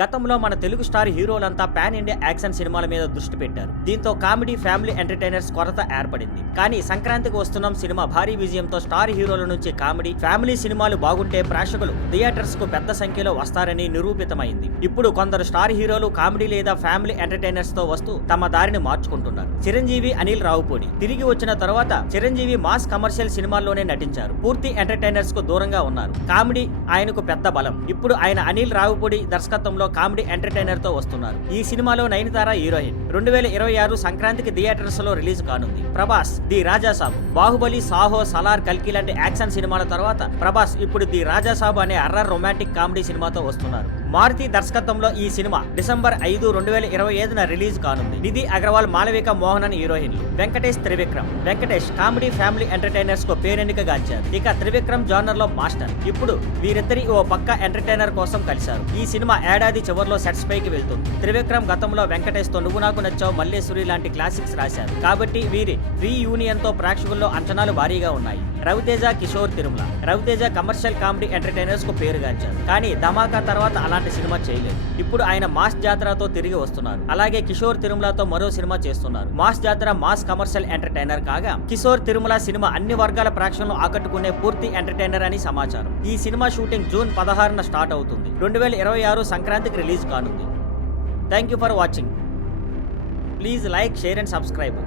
గతంలో మన తెలుగు స్టార్ హీరోలంతా పాన్ ఇండియా యాక్షన్ సినిమాల మీద దృష్టి పెట్టారు. దీంతో కామెడీ ఫ్యామిలీ ఎంటర్టైనర్స్ కొరత ఏర్పడింది. కానీ సంక్రాంతికి వస్తున్నాం సినిమా భారీ విజయంతో స్టార్ హీరోల నుంచి కామెడీ ఫ్యామిలీ సినిమాలు బాగుంటే ప్రేక్షకులు థియేటర్స్ కు పెద్ద సంఖ్యలో వస్తారని నిరూపితమైంది. ఇప్పుడు కొందరు స్టార్ హీరోలు కామెడీ లేదా ఫ్యామిలీ ఎంటర్టైనర్స్ తో వస్తూ తమ దారిని మార్చుకుంటున్నారు. చిరంజీవి, అనిల్ రావుపూడి తిరిగి వచ్చిన తర్వాత చిరంజీవి మాస్ కమర్షియల్ సినిమాల్లోనే నటించారు. పూర్తి ఎంటర్టైనర్స్ కు దూరంగా ఉన్నారు. కామెడీ ఆయనకు పెద్ద బలం. ఇప్పుడు ఆయన అనిల్ రావుపూడి దర్శకత్వంలో కామెడీ ఎంటర్టైనర్ తో వస్తున్నారు. ఈ సినిమాలో నయనతార హీరోయిన్. 2026 సంక్రాంతికి థియేటర్స్ లో రిలీజ్ కానుంది. ప్రభాస్ ది రాజాసాబ్, బాహుబలి, సాహో, సలార్, కల్కి లాంటి యాక్షన్ సినిమాల తర్వాత ప్రభాస్ ఇప్పుడు ది రాజాసాబ్ అనే హర్రర్ రొమాంటిక్ కామెడీ సినిమాతో వస్తున్నారు. మారుతి దర్శకత్వంలో ఈ సినిమా డిసెంబర్ 5, 2025న రిలీజ్ కానుంది. నిధి అగర్వాల్, మాళవిక మోహనన్ హీరోయిన్లు. Venkatesh, Trivikram. Venkatesh comedy family entertainers కు పేరెన్నికగాంచారు. ఇక త్రివిక్రమ్ జానర్ లో మాస్టర్. ఇప్పుడు వీరిద్దరి ఓ పక్క ఎంటర్టైనర్ కోసం కలిశారు. ఈ సినిమా ఏడాది చివరిలో సెట్స్ పైకి వెళ్తుంది. త్రివిక్రమ్ గతంలో వెంకటేష్ తో నువ్వు నాకు నచ్చావు, మల్లేశ్వరి లాంటి క్లాసిక్స్ రాశారు. కాబట్టి వీరి రీయూనియన్ తో ప్రేక్షకుల్లో అంచనాలు భారీగా ఉన్నాయి. Ravi Teja, Kishore Tirumala. Ravi Teja commercial comedy entertainers కు పేరుగాంచారు. కానీ ధమాకా తర్వాత అలాంటి సినిమా చేయలేదు. ఇప్పుడు ఆయన మాస్ జాతరతో తిరిగి వస్తున్నారు. అలాగే కిషోర్ తిరుమలతో మరో సినిమా చేస్తున్నారు. మాస్ జాతర మాస్ కమర్షియల్ ఎంటర్టైనర్ కాగా, కిషోర్ తిరుమల సినిమా అన్ని వర్గాల ప్రేక్షకులను ఆకట్టుకునే పూర్తి ఎంటర్టైనర్ అని సమాచారం. ఈ సినిమా షూటింగ్ జూన్ 16న స్టార్ట్ అవుతుంది. 2026 సంక్రాంతికి రిలీజ్ కానుంది. Thank you for watching. Please like, share and subscribe.